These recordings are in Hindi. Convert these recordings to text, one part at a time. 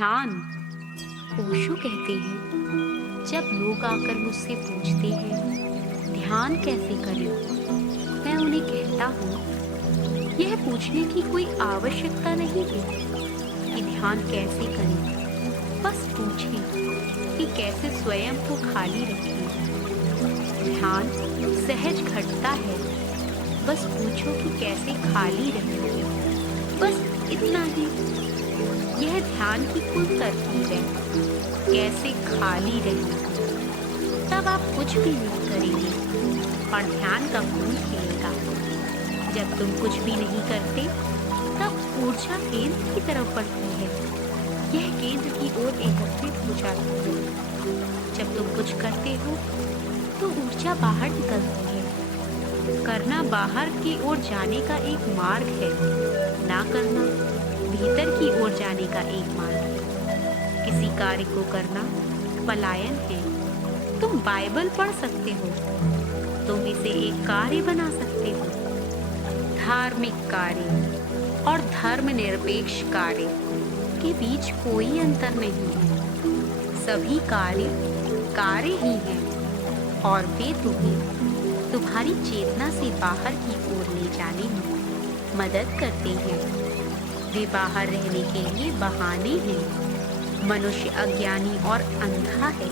ध्यान। ओशो कहते हैं, जब लोग आकर मुझसे पूछते हैं ध्यान कैसे करें, मैं उन्हें कहता हूँ यह पूछने की कोई आवश्यकता नहीं है कि ध्यान कैसे करें। बस पूछें कि कैसे स्वयं को खाली रखें। ध्यान सहज घटता है, बस पूछो कि कैसे खाली रहें। बस इतना ही। यह ध्यान की कुल तरकीब है, कैसे खाली रहना। तब आप कुछ भी नहीं करेंगे और ध्यान का खून खिलेगा। जब तुम कुछ भी नहीं करते तब ऊर्जा केंद्र की तरफ बढ़ती है। यह केंद्र की ओर एकत्रित हो जाती है। जब तुम कुछ करते हो तो ऊर्जा बाहर निकलती है। करना बाहर की ओर जाने का एक मार्ग है, ना करना भीतर की ओर जाने का एक मार्ग है। किसी कार्य को करना पलायन है। तुम बाइबल पढ़ सकते हो, तुम इसे एक कार्य बना सकते हो। धार्मिक कार्य और धर्मनिरपेक्ष कार्य के बीच कोई अंतर नहीं है। सभी कार्य ही हैं और वे तुम्हें तुम्हारी चेतना से बाहर की ओर ले जाने में मदद करते हैं। वे बाहर रहने के लिए बहाने हैं। मनुष्य अज्ञानी और अंधा है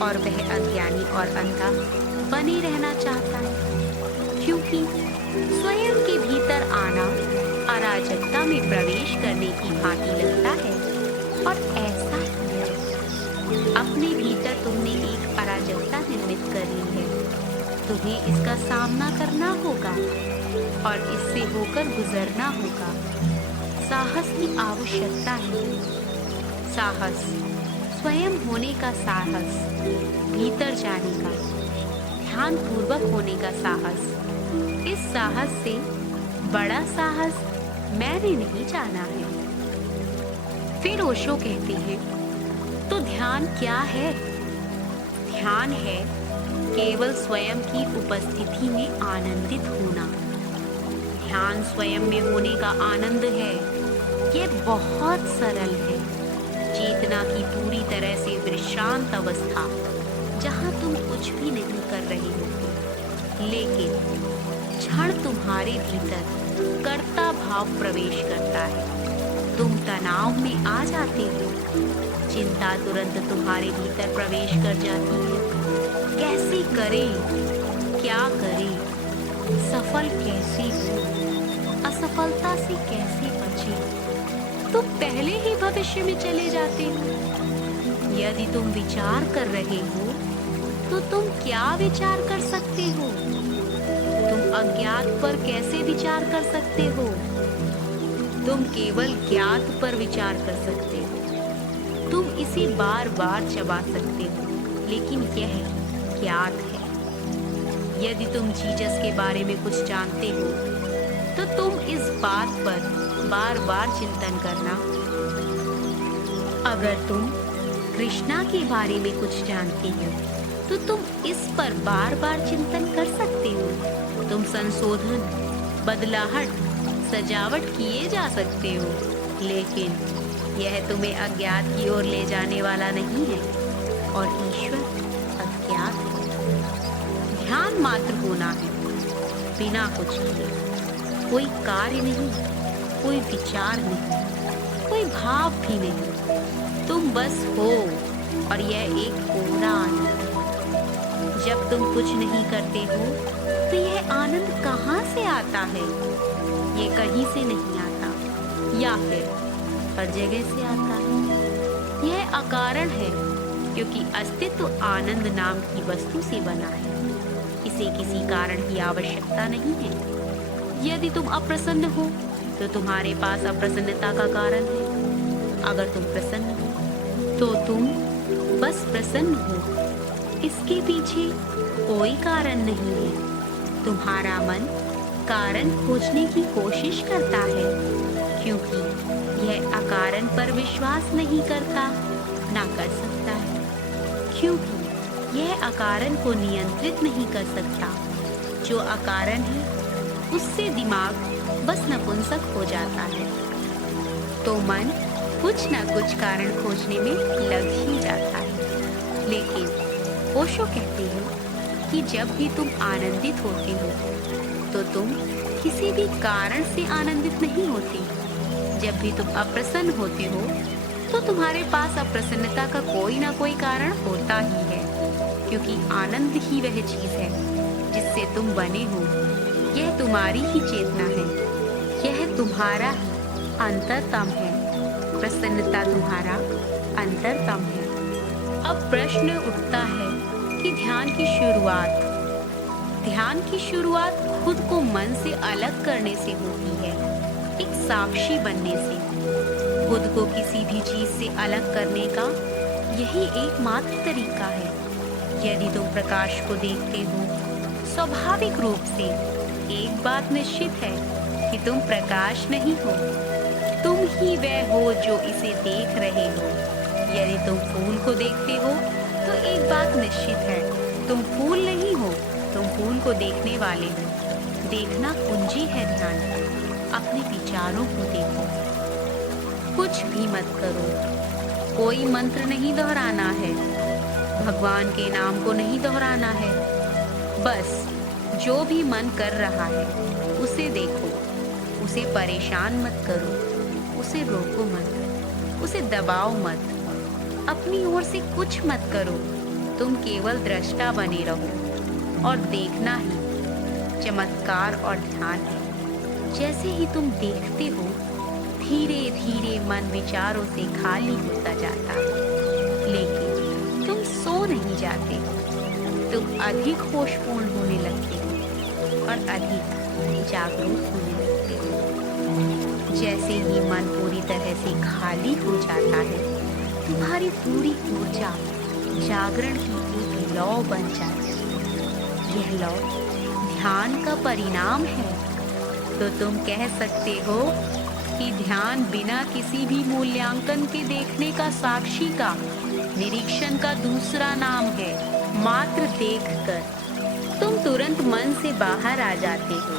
और वह अज्ञानी और अंधा बने रहना चाहता है, क्योंकि स्वयं के भीतर आना अराजकता में प्रवेश करने की भांति लगता है। और ऐसा ही है, अपने भीतर तुमने एक अराजकता निर्मित कर ली है। तुम्हें इसका सामना करना होगा और इससे होकर गुजरना होगा। साहस की आवश्यकता है। साहस स्वयं होने का साहस, भीतर जाने का, ध्यान पूर्वक होने का साहस। इस साहस से बड़ा साहस मैंने नहीं जाना है। फिर ओशो कहते हैं, तो ध्यान क्या है? ध्यान है केवल स्वयं की उपस्थिति में आनंदित होना। ध्यान स्वयं में होने का आनंद है। यह बहुत सरल है। चेतना की पूरी तरह से विश्रांत अवस्था, जहां तुम कुछ भी नहीं कर रहे हो, लेकिन क्षण तुम्हारे भीतर कर्ता भाव प्रवेश करता है। तुम तनाव में आ जाते हो। चिंता तुरंत तुम्हारे भीतर प्रवेश कर जाती है। कैसे करें, क्या करें, सफल कैसे हो, असफलता से कैसे बचें? तुम पहले ही भविष्य में चले जाते हो। यदि तुम विचार कर रहे हो तो तुम क्या विचार कर सकते हो? तुम अज्ञात पर कैसे विचार कर सकते हो? तुम केवल ज्ञात पर विचार कर सकते हो। तुम इसे बार बार चबा सकते हो, लेकिन यह ज्ञात है। यदि तुम जीसस के बारे में कुछ जानते हो तो तुम इस बात पर बार बार चिंतन करना। अगर तुम कृष्णा के बारे में कुछ जानते हो तो तुम इस पर बार बार चिंतन कर सकते हो। तुम संशोधन, बदलाहट, सजावट किए जा सकते हो, लेकिन यह तुम्हें अज्ञात की ओर ले जाने वाला नहीं है और ईश्वर अज्ञात है। ध्यान मात्र होना है, बिना कुछ किए। कोई कार्य नहीं, कोई विचार नहीं, कोई भाव भी नहीं। तुम बस हो और यह एक पूरा आनंद है। जब तुम कुछ नहीं करते हो तो यह आनंद कहाँ से आता है? ये कहीं से नहीं आता, या फिर हर जगह से आता है। यह अकारण है, क्योंकि अस्तित्व आनंद नाम की वस्तु से बना है। इसे किसी कारण की आवश्यकता नहीं है। यदि तुम अप्रसन्न हो तो तुम्हारे पास अप्रसन्नता का कारण है। अगर तुम प्रसन्न हो तो तुम बस प्रसन्न हो। इसके पीछे कोई कारण नहीं है। तुम्हारा मन कारण खोजने की कोशिश करता है, क्योंकि यह अकारण पर विश्वास नहीं करता, ना कर सकता है, क्योंकि यह अकारण को नियंत्रित नहीं कर सकता। जो अकारण है उससे दिमाग बस नपुंसक हो जाता है। तो मन कुछ ना कुछ कारण खोजने में लग ही जाता है। लेकिन ओशो कहते हैं कि जब भी तुम आनंदित होते हो तो तुम किसी भी कारण से आनंदित नहीं होते। जब भी तुम अप्रसन्न होते हो तो तुम्हारे पास अप्रसन्नता का कोई ना कोई कारण होता ही है, क्योंकि आनंद ही वह चीज है जिससे तुम बने हो। यह तुम्हारी ही चेतना है, यह तुम्हारा अंतरतम है। प्रसन्नता तुम्हारा अंतरतम है। अब प्रश्न उठता है कि ध्यान की शुरुआत खुद को मन से अलग करने से होती है, एक साक्षी बनने से। खुद को किसी भी चीज से अलग करने का यही एकमात्र तरीका है। यदि तुम प्रकाश को देखते हो, स्वाभाविक रूप से एक बात निश्चित है कि तुम प्रकाश नहीं हो, तुम ही वह हो जो इसे देख रहे हो। यदि तुम फूल को देखते हो तो एक बात निश्चित है, तुम फूल नहीं हो, तुम फूल को देखने वाले हो। देखना कुंजी है ध्यान की। अपने विचारों को देखो, कुछ भी मत करो, कोई मंत्र नहीं दोहराना है, भगवान के नाम को नहीं दोहराना है। बस जो भी मन कर रहा है उसे देखो, उसे परेशान मत करो, उसे रोको मत, उसे दबाओ मत, अपनी ओर से कुछ मत करो। तुम केवल दृष्टा बने रहो और देखना ही चमत्कार और ध्यान है। जैसे ही तुम देखते हो, धीरे धीरे मन विचारों से खाली होता जाता है। लेकिन तुम सो नहीं जाते, तुम अधिक होशपूर्ण होने लगते हो और अधिक जागरूक होने लगते हो। जैसे ही मन पूरी तरह से खाली हो जाता है, तुम्हारी पूरी ऊर्जा जागरण की एक लौ बन जाती है। यह लौ ध्यान का परिणाम है। तो तुम कह सकते हो कि ध्यान बिना किसी भी मूल्यांकन के देखने का, साक्षी का, निरीक्षण का दूसरा नाम है। मात्र देखकर तुम तुरंत मन से बाहर आ जाते हो।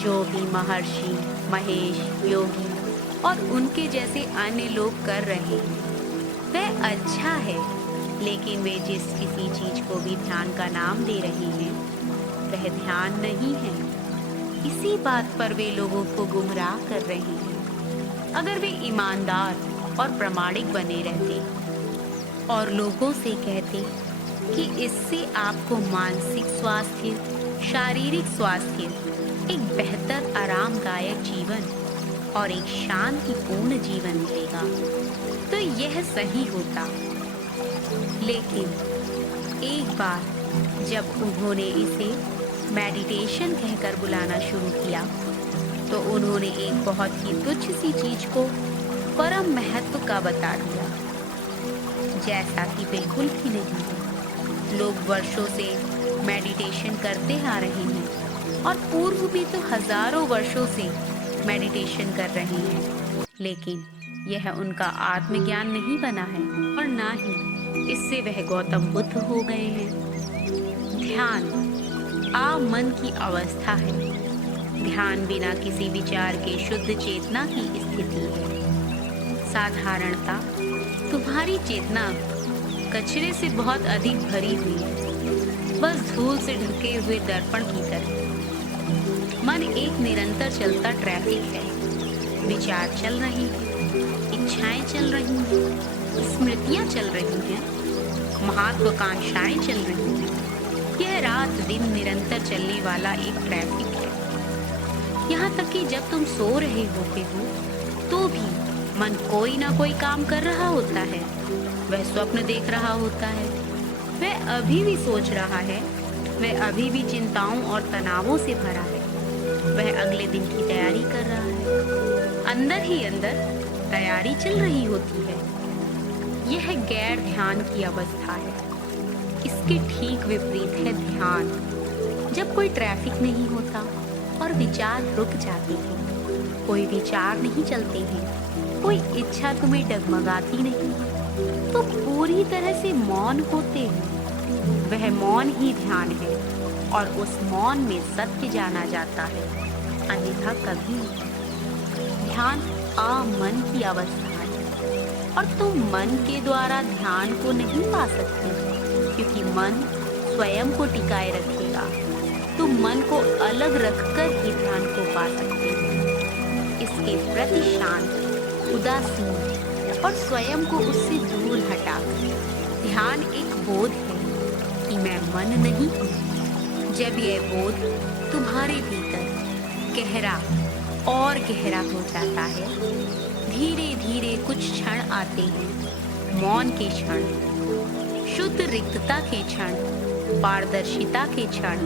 जो भी महर्षि, महेश, योगी और उनके जैसे अन्य लोग कर रहे हैं वह अच्छा है, लेकिन वे जिस किसी चीज को भी ध्यान का नाम दे रहे हैं वह ध्यान नहीं है। इसी बात पर वे लोगों को गुमराह कर रहे हैं। अगर वे ईमानदार और प्रामाणिक बने रहते और लोगों से कहते कि इससे आपको मानसिक स्वास्थ्य, शारीरिक स्वास्थ्य, एक बेहतर आरामदायक जीवन और एक शांतिपूर्ण जीवन मिलेगा, तो यह सही होता। लेकिन एक बार जब उन्होंने इसे मेडिटेशन कहकर बुलाना शुरू किया तो उन्होंने एक बहुत ही तुच्छ सी चीज को परम महत्व का बता दिया, जैसा कि बिल्कुल भी नहीं है। लोग वर्षों से मेडिटेशन करते आ रहे हैं और पूर्व में तो हजारों वर्षों से मेडिटेशन कर रहे हैं, लेकिन यह उनका आत्मज्ञान नहीं बना है और ना ही इससे वह गौतम बुद्ध हो गए हैं। ध्यान मन की अवस्था है। ध्यान बिना किसी विचार के शुद्ध चेतना की स्थिति है। साधारणता तुम्हारी चेतना कचरे से बहुत अधिक भरी हुई है, बस धूल से ढके हुए दर्पण की तरह। मन एक निरंतर चलता ट्रैफिक है। विचार चल रहे हैं, इच्छाएं चल रही हैं, स्मृतियां चल रही हैं, महत्वाकांक्षाएं चल रही हैं। यह रात दिन निरंतर चलने वाला एक ट्रैफिक है। यहाँ तक कि जब तुम सो रहे होते हो तो भी मन कोई ना कोई काम कर रहा होता है। वह स्वप्न देख रहा होता है, वह अभी भी सोच रहा है, वह अभी भी चिंताओं और तनावों से भरा है, वह अगले दिन की तैयारी कर रहा है। अंदर ही अंदर तैयारी चल रही होती है। यह गैर ध्यान की अवस्था है। इसके ठीक विपरीत है ध्यान, जब कोई ट्रैफिक नहीं होता और विचार रुक जाते हैं, कोई विचार नहीं चलते हैं, कोई इच्छा तुम्हें डगमगाती नहीं, तो पूरी तरह से मौन होते हो। वह मौन ही ध्यान है और उस मौन में सत्य जाना जाता है, अन्यथा कभी नहीं। ध्यान मन की अवस्था है। और तुम मन के द्वारा ध्यान को नहीं पा सकते, क्योंकि मन स्वयं को टिकाए रखेगा। तुम मन को अलग रखकर ही ध्यान को पा सकते हो। इसके प्रति शांत, उदासीन और स्वयं को उससे दूर हटाकर ध्यान एक बोध है कि मैं मन नहीं हूँ। जब यह बोध तुम्हारे भीतर गहरा और गहरा हो जाता है, धीरे धीरे कुछ क्षण आते हैं, मौन के क्षण, शुद्ध रिक्तता के क्षण, पारदर्शिता के क्षण,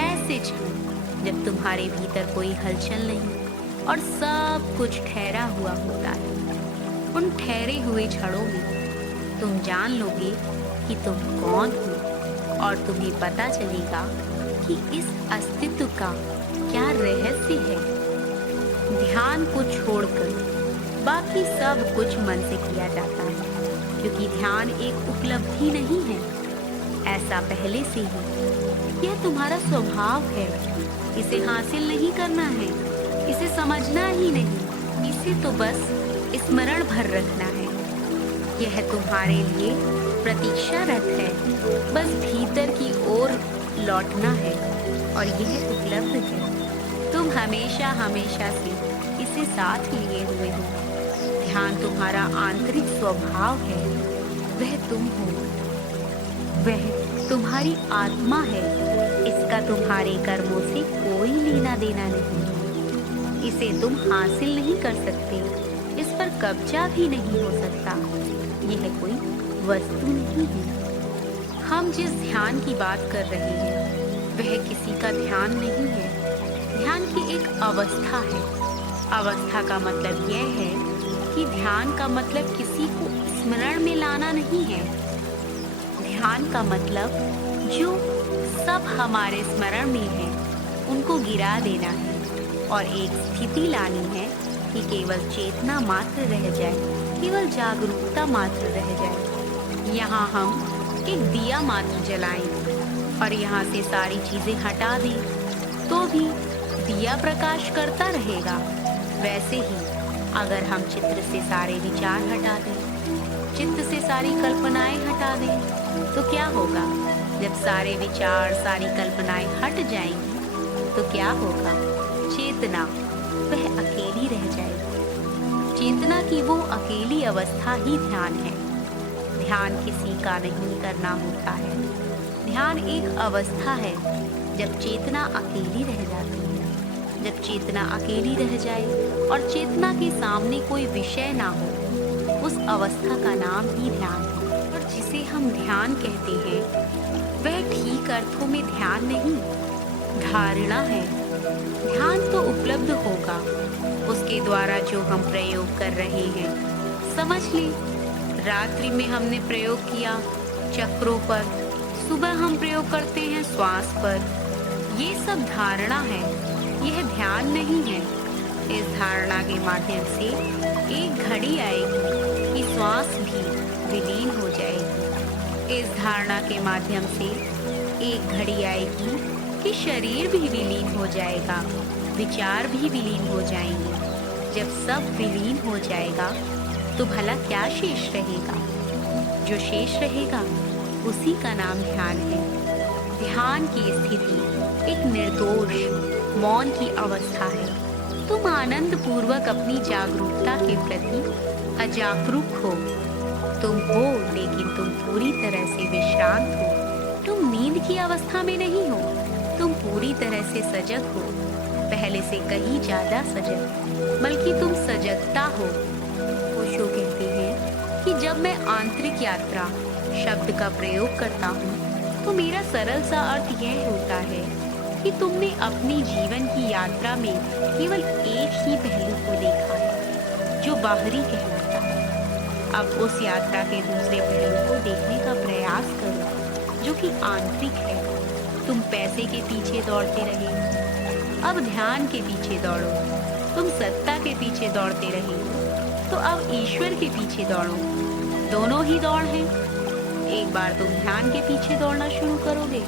ऐसे क्षण जब तुम्हारे भीतर कोई हलचल नहीं और सब कुछ ठहरा हुआ होता है। उन ठहरे हुए क्षणों में तुम जान लोगे कि तुम कौन हो और तुम्हें पता चलेगा कि इस अस्तित्व का क्या रहस्य है। ध्यान को छोड़कर बाकी सब कुछ मन से किया जाता है, क्योंकि ध्यान एक उपलब्धि नहीं है, ऐसा पहले से ही यह तुम्हारा स्वभाव है। इसे हासिल नहीं करना है, इसे समझना ही नहीं, इसे तो बस स्मरण भर रखना है। यह तुम्हारे लिए प्रतीक्षारत है, बस भीतर की ओर लौटना है और यह उपलब्ध है। तुम हमेशा हमेशा से इसे साथ लिए हुए हो। ध्यान तुम्हारा आंतरिक स्वभाव है, वह तुम हो, वह तुम्हारी आत्मा है। इसका तुम्हारे कर्मों से कोई लेना देना नहीं। इसे तुम हासिल नहीं कर सकते, इस पर कब्जा भी नहीं हो सकता। यह कोई वस्तु नहीं है। हम जिस ध्यान की बात कर रहे हैं वह किसी का ध्यान नहीं है। ध्यान की एक अवस्था है। अवस्था का मतलब यह है कि ध्यान का मतलब किसी को स्मरण में लाना नहीं है। ध्यान का मतलब जो सब हमारे स्मरण में है उनको गिरा देना है और एक स्थिति लानी है कि केवल चेतना मात्र रह जाए, केवल जागरूकता मात्र रह जाए। यहाँ हम एक दिया मात्र जलाएं और यहाँ से सारी चीजें हटा दें तो भी दिया प्रकाश करता रहेगा। वैसे ही अगर हम चित्र से सारे विचार हटा दें, चित्त से सारी कल्पनाएं हटा दें तो क्या होगा? जब सारे विचार, सारी कल्पनाएं हट जाएंगी तो क्या होगा? चेतना वह अकेली रह जाएगी। चेतना की वो अकेली अवस्था ही ध्यान है। ध्यान किसी का नहीं करना होता है। ध्यान एक अवस्था है जब चेतना अकेली रह जाती है। जब चेतना अकेली रह जाए और चेतना के सामने कोई विषय ना हो, उस अवस्था का नाम ही ध्यान है। और जिसे हम ध्यान कहते हैं वह ठीक अर्थों में ध्यान नहीं, धारणा है। ध्यान तो उपलब्ध होगा उसके द्वारा जो हम प्रयोग कर रहे हैं। समझ ले, रात्रि में हमने प्रयोग किया चक्रों पर, सुबह हम प्रयोग करते हैं श्वास पर। ये सब धारणा है, यह ध्यान नहीं है। इस धारणा के माध्यम से एक घड़ी आएगी कि श्वास भी विलीन हो जाएगी। इस धारणा के माध्यम से एक घड़ी आएगी कि शरीर भी विलीन हो जाएगा, विचार भी विलीन हो जाएंगे। जब सब विलीन हो जाएगा तो भला क्या शेष रहेगा? जो शेष रहेगा उसी का नाम ध्यान है। ध्यान की स्थिति एक निर्दोष मौन की अवस्था है। तुम आनंद पूर्वक अपनी जागरूकता के प्रति अजागरूक हो। तुम हो लेकिन तुम पूरी तरह से विश्रांत हो। तुम नींद की अवस्था में नहीं हो, तुम पूरी तरह से सजग हो, पहले से कहीं ज्यादा सजग, बल्कि तुम सजगता हो। ओशो कहते हैं कि जब मैं आंतरिक यात्रा शब्द का प्रयोग करता हूँ तो मेरा सरल सा अर्थ यह होता है कि तुमने अपनी जीवन की यात्रा में केवल एक ही पहलू को देखा है जो बाहरी कहलाता है। अब उस यात्रा के दूसरे पहलू को देखने का प्रयास करो जो कि आंतरिक है। तुम पैसे के पीछे दौड़ते रहे, अब ध्यान के पीछे दौड़ो। तुम सत्ता के पीछे दौड़ते रहे, तो अब ईश्वर के पीछे दौड़ो। दोनों ही दौड़ हैं। एक बार तुम ध्यान के पीछे दौड़ना शुरू करोगे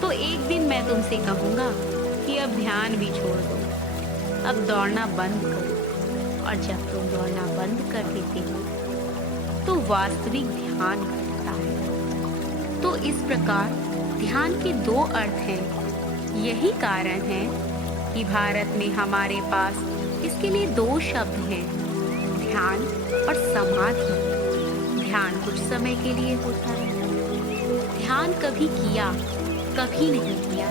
तो एक दिन मैं तुमसे कहूँगा कि अब ध्यान भी छोड़ दो, अब दौड़ना बंद करो। और जब तुम दौड़ना बंद कर देते हो वास्तविक ध्यान करता है। तो इस प्रकार ध्यान के दो अर्थ हैं। यही कारण है कि भारत में हमारे पास इसके लिए दो शब्द हैं, ध्यान और समाधि। ध्यान कुछ समय के लिए होता है। ध्यान कभी किया, कभी नहीं किया।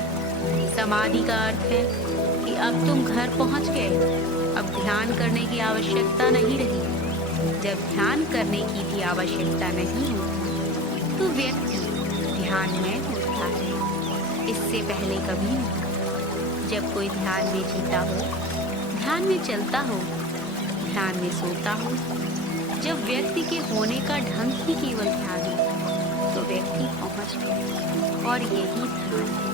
समाधि का अर्थ है कि अब तुम घर पहुंच गए, अब ध्यान करने की आवश्यकता नहीं रही। जब ध्यान करने की भी आवश्यकता नहीं होती तो व्यक्ति ध्यान में होता है। इससे पहले कभी नहीं। जब कोई ध्यान में जीता हो, ध्यान में चलता हो, ध्यान में सोता हो, जब व्यक्ति के होने का ढंग ही केवल ध्यान हो, तो व्यक्ति पहुंच गया। और यही ध्यान है।